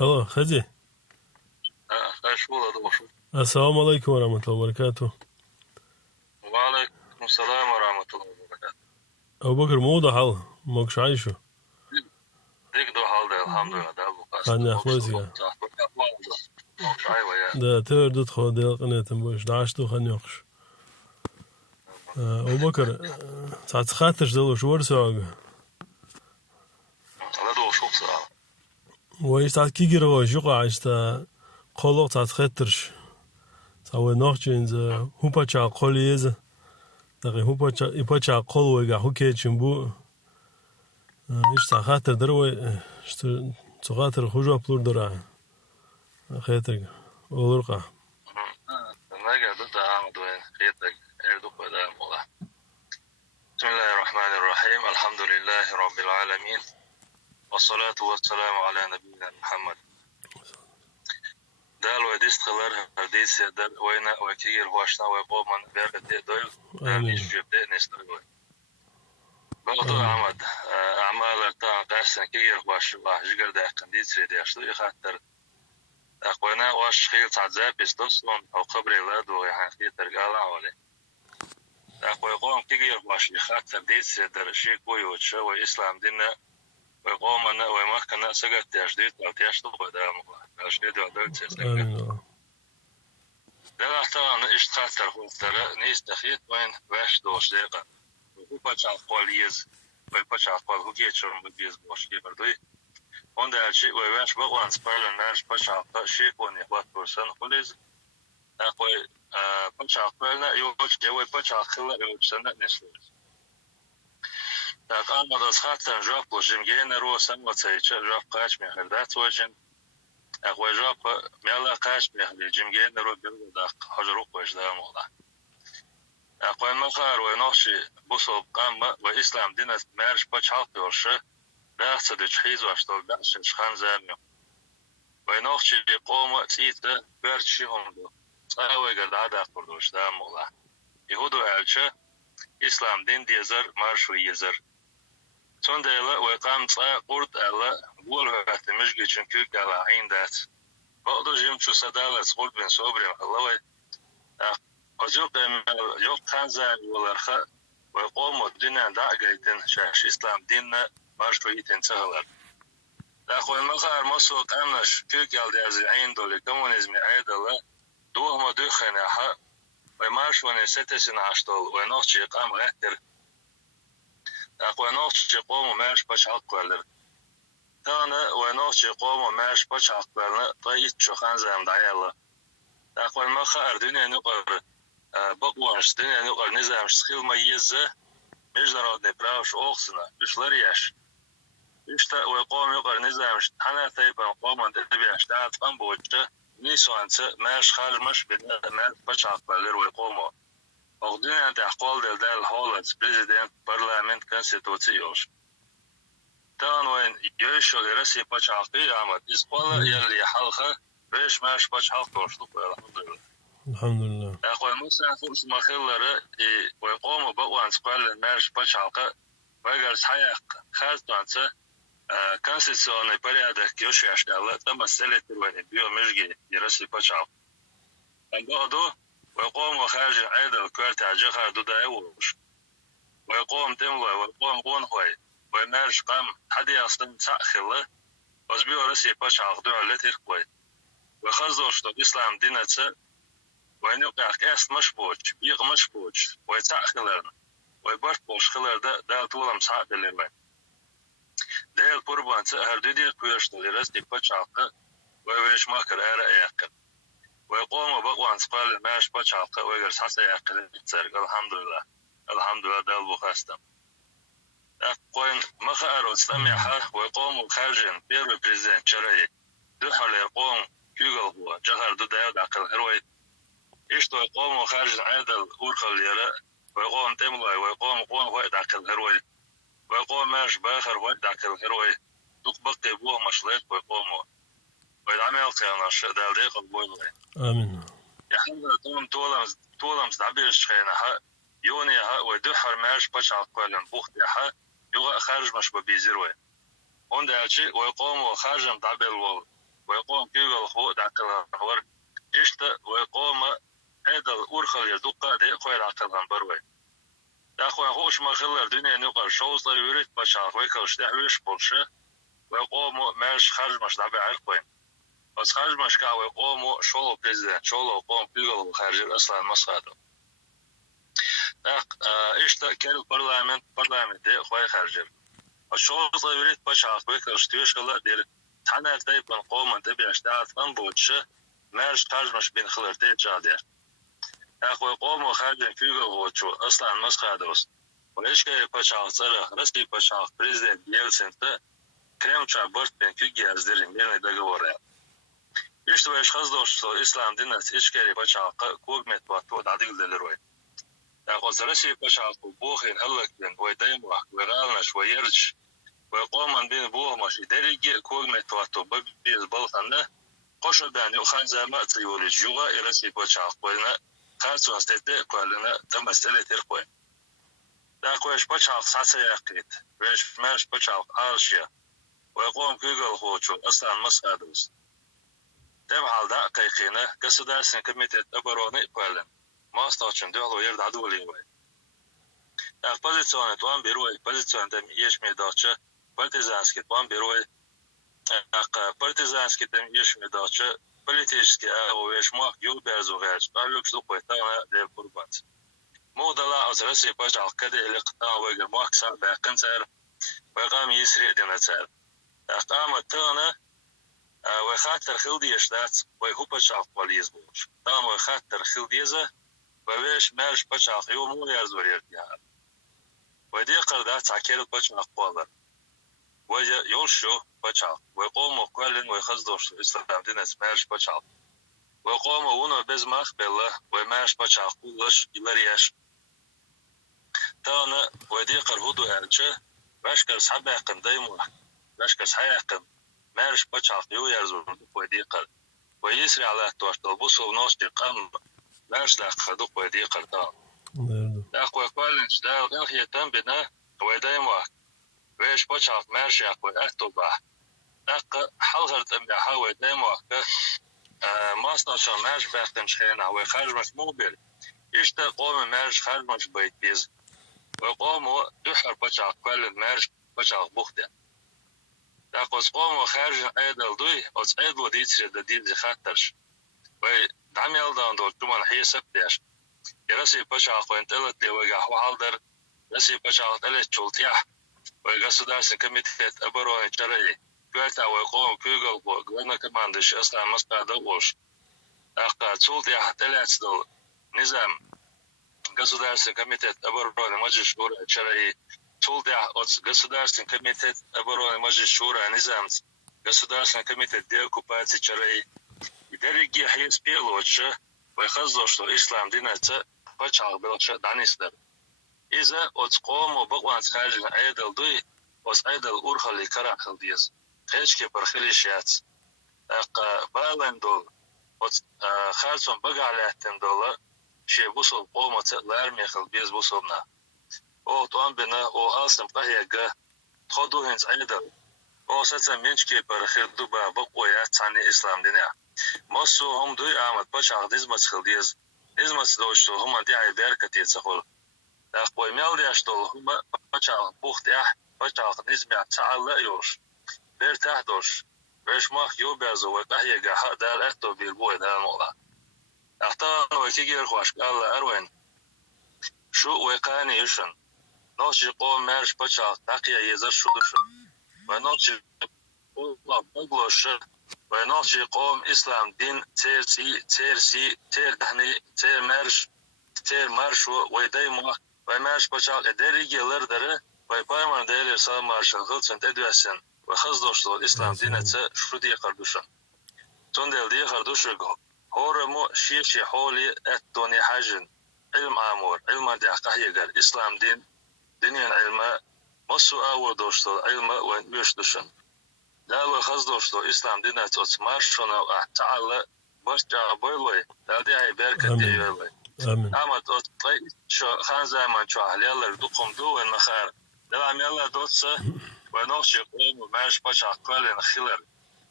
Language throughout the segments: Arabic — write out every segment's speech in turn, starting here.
الله خزي. أشوله دوشو. السلام عليكم ورحمة الله وبركاته. وعليكم السلام ورحمة الله وبركاته. أبو بكر موضة حال ماكش عايشو. ديك دو حال ده الحمد لله ده أبو قاسم خاني مقصود أخبارك. صح أحوال ده مقص أيوة يا ده تردد خودي قناة بوش دعشتو خاني أخش. أبو بكر ساعة خاطر دلو شو ورسوعك. لا دوشو بصراحة. وإيش ساعة كيجي روا شو عايش تا قلق ساعة خاطرش. سوى نوختين ز هوبا تشا قليز. دقي هوبا تشا قل وجا هوكي تشمبو. إيش ساعة خاطر دروي إيش خاطر خجوا بلور درا. خاطر ولرقة. نجا ده عمد وين خيتك إردو كده مولا. بسم الله الرحمن الرحيم الحمد لله رب العالمين والصلاة والسلام على نبينا محمد. دال وديست خلر هديس دال وين وكير واشنا وقوم من بيرد دول مش جبدة نستوي. بعض عمد أعمال تا قاسن كير واش جگر ده قنديس ريدي أشتري خاطر أخوانا واش خيل تعذاب بيستوسون أو قبر الأرض ويحكي ترجع عليه. أخوي قوم كير واش خاطر ديس در شيء كوي وتشوا إسلام ديننا وقوم أنا وما كنا سجد تجديد أو تجديد قدام تجديد عدل تجديد. ده أحتمال إيش خاطر هو ترى نيس تخيط وين واش دوش دقيقة. هو بتشعل قاليز وبتشعل قال هو كيتشرم بديز باش كيبردوي. هنده الشيء وياش بقوان سبارلن مارش بتشعل شيء كوني وقت برسان خليز. أخوي بتشعل قالنا يوش جوي بتشعل خلا يوش سنة نسلز. أنا ما دخلت جاب وجمعين روسان وتسيج جاب قاش من هردات وجن. أخوي جاب ميلا قاش من جمعين رو بيرد حجروك وجدا مولا. أخوي ما خار وناشي بوصل قام وإسلام دين مارش بتشعل بيرشه. لا صدق حيز واشتغل بعش خان زامي. وناشي قوم تيتا برشيهم دو. أوي قرد عدا قردوش دا مولا. يهودو ألشة إسلام دين ديزر مارش ويزر. سندلا وقام صا قرد ألا بول هات مشجع شنكوك على عين دات. بعض جيم شو سدالة قلب بن صبري الله أجوب يوم كان زين ولا رخاء ويقوم الدنيا داعجين شاش إسلام ديننا مارشويتين سهلر. أخوي مخار مصر كانش كوك على عين دول كومونيزم عيدلا دوه ما دخنا حق ومارشوني ستسن عشتول ونوشي قام غير. أخوي نوشي قوم مارش باش عقلر. تانا ونوشي قوم مارش باش عقلنا طيب شو خان زين دعيلا. أخوي مخار الدنيا نقر بقوانش الدنيا نقر نظام سخيل ميزة مش دراد نبراوش أوخسنا مش لرياش. إشتا وقوم يقر نظام حنا تيبا قوم عند تبيعش تعال تنبوجه نيسوانس ماش خارج مش بنا ماش باش عقلر ويقوموا. أخدين عند أحوال دال هولندز بريزيدنت برلمان كونستيتوسيوش. تان وين يشوا الرئيس باش عقلي عمد إسقاط يلي حلقة ريش ماش باش عقلوش طبعا الحمد لله. الحمد لله. أخوي موسى فرس ما خلّر ويقوم بقوان سقال ماش باش عقل ويجلس حياة خاصة كونستيتوسيون بريادة كيوش يشتغل تم مسألة وين بيو مشجع يرسي باش عقل. بعده ويقوم خارج عيد الكوارت عجخة ضد أيوش. ويقوم تملا ويقوم قنقوي ويمارش قام حد يصنع تأخله وزبيو رسي باش عقدو على ترقوي. وخزوش تو إسلام دينته وين يقع كاس مشبوج يق مشبوج ويتأخلنا ويبرفوش خلر ده طول مساعد اللي ده القربان سهر دي كويش تغيرستي باش عقد ويش ما كرر يأكل. ويقوم بقوان سقال ماش باش عقد ويجلس حتى يأكل تسرق الحمد لله. الحمد لله ده البخاستم. أقوين ما خارج استمعها ويقوم خارجين بيرو بريزنت شرعي. دخل يقوم كيغل هو جهر ضد يد عقل هروي. إيش تو يقوم خارج عادل أورخل يلا ويقوم تملا ويقوم قوم واحد عقل هروي. ويقوم ماش باخر واحد عقل هروي. تقبل بوه مشلات ويقوموا. ويدعمل خيانة شدال دقيقة بوي. آمين. يحمل طولم دعبير شخينها يونيها ودحر ماش باش عقلن بوختها يغا خارج مش ببيزروي. هنده الشيء ويقوم وخارج دعبير الول. ويقوم كيغل خو داكل ور إشتا ويقوم هذا الأورخل يدقى دي قوي داكل بروي داخل خوش ما خلر الدنيا نقل شوز طري يريد بشاف ويكل شتحويش بولشه ويقوم ماش خارج مش دابع عرقوين بس خارج مش كا ويقوم شولو بريزيدنت شولو قوم كيغل خارج أصلا مسخادو إشتا كيل برلمان دي قوي خارج الشوز طري يريد بشاف ويكل شتويش خلر دير تحنا تايب من قوم انت بيشتاعت فنبوتشه ماش خارج مش بين خلر دي جادير أخوي قوم وخارج كيغل غوتشو أصلا مسخادوس وإيش كي بشاف صرا رسمي بشاف بريزيدنت يلسن كريمشا برت بين كيجي أزدرين بين دعوة إيش تو إيش خصدوش تو إسلام دينات إيش كي بشاف كوجمت واتو داديل دلروي أخوي رسمي بشاف بوخين هلك بين ويدايم ويرالنا شويرج ويقوم بين بوه مش يدرج كوجمت واتو ببيز بلخنه قش بين يخان زما تيولي جوا رسمي بشاف بينه خاص وستة قالنا تم استلة ترقوي داخويش بشاف ساسة يقيت ويش ماش بشاف آرشيا ويقوم كيغل خوتشو أصلا مسخادوس تبع دا قيقينة قصدا سن كميتة أبروني قالن ما استوچن دولو يرد عدولي وي داخ بازيتسونة توان بيروي بازيتسونة دم يش ميداچه партизанский توان بيروي داخ партизанский دم يش ميداچه политический ويش ماك يو بيرزو غيرش قالوكش دو قويتانا دي قربات مودلا أزرسي بجعل كده اللي قطاع ويقل ماك صعب قنسر ويقام يسري دينتر قام تانا ويخاطر خلدي اشتات ويهو بجعل بوليز بوش قام ويخاطر خلديزه ويش مارش بجعل يوم مو يرزور يرتيها ودي قردات عكيرو بجعل قوالر ويجا يوشو بجعل ويقوموا كوالن ويخزدوش إسلام دينت مارش بجعل ويقوموا ونو بزمخ بالله ومارش بجعل قولش إلارياش تانا ودي قرهودو أرجه باشكر سحباقن دايمو باشكر سحياقن مارش بجعل يو يرزور ودي قر ويسري على تواشتل بوصو ونوشي قام مارش لاقخدوك ودي قر تانا أخوة كوالنش دا غنخي تنبنا ودايمو ويش بجعل مارش يقوي أكتوبة أق حلغر تنبع هاوي دايمو ماسنا شان مارش باقن شخينا ويخارج مش موبيل إشتا قوم مارش خارج مش بيت بيز وقوموا دحر بجعل كوالن مارش بجعل بوخدين داقوز قوموا خارج عيدل دوي أوز عيدلو ديتري دا ديزي خاطرش ودعم يلدان دول جمان حيسب ديش يرسي بجعل قوين تلت لي ويقاح وحالدر رسي بجعل تلت شولتيح ويقاسو دارسن كميتات أبروين شرعي كوالتا ويقوم كيغل وقلنا كمان ديش أصلا مسقا دوغوش أقا شولتيح تلت دول نظام государственный комитет обороны Маджлис шура шар'и тулдах от государственный комитет обороны Маджлис шура низамц государственный комитет деоккупации шар'и и дороги хис пелоче выхазло что ислам динается почал белче данистер иза от қому бaqwan скажем айдал дуй от айдал урхали карахл диз хечке пархилишят аqa балендол от харсон багалятен дола شيء بوصل قومة الأرمية خلبيز بوصلنا أو طعم بنا أو أصلا بحيجة خدوا هنز أيضا أو ساتن منش كي برخير دوبا بقويات عني إسلام دينيا مصو هم دوي عامد باش عقديزمت خلديز إزمت دوشتو هم دي عيبير كتير سخول أخوي ميال دياشتو هم باش عقد بوخت إح باش عقد نزمع تعال لا يوش بير تحدوش بيش ماخ يو بيزو وبحيجة حق دار أختو بيربوي دار الموضع أختار وكيجي الخواش قال أروين شو ويقاني يشن نوشي قوم مارش بشاق تقيا يزر شو دشن ونوشي قوم بغلوش ونوشي قوم إسلام دين تير دهني تير مارش ويدايمو ومارش بشاق إداري لردره ويبايمان داير إرسال مارشال غلطن تدوسن وخزدوشتو الإسلام دين شو دي قردوشن تندل دي قردوشن هورمو شيشي حولي اتوني حاجن علم عامور علم دي حقيقة إسلام دين دنيا علم مصو أول دوشتو علم ويش دوشن لا خزدوشتو إسلام دين اتمارشونا تعالى برجع بيلوي لا دي هاي بيركة دي يلوي أما طيب شو خان زمان شو أهل يلا ردوكم دو المخار دلام يلا دوتسا ونوشي قوم وماش بشع كوالين خلر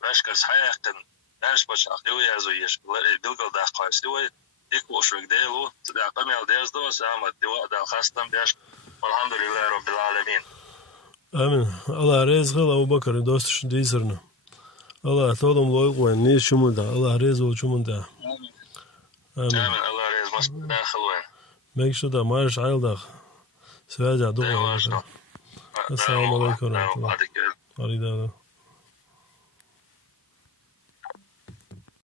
باشكرس حياقن Ners pašā Iljezujies, Bilgaldā Qaisioi, Ikušvik Delu, Sada Kamel Dezdos, Ahmad Diwada Khastam Dash, Alhamdulillah Rabbil Alamin. Amin. Allah rez khil Abu Bakr dost dizerna. Allah tolum loy qoyn ne shumunda. Allah rez ol shumunda. Amin. Amin. Amin. Allah rez mas dakhil وين. Make sure that marsh ayldaq. Svaja duqa. Assalamu alaykum wa rahmatullah.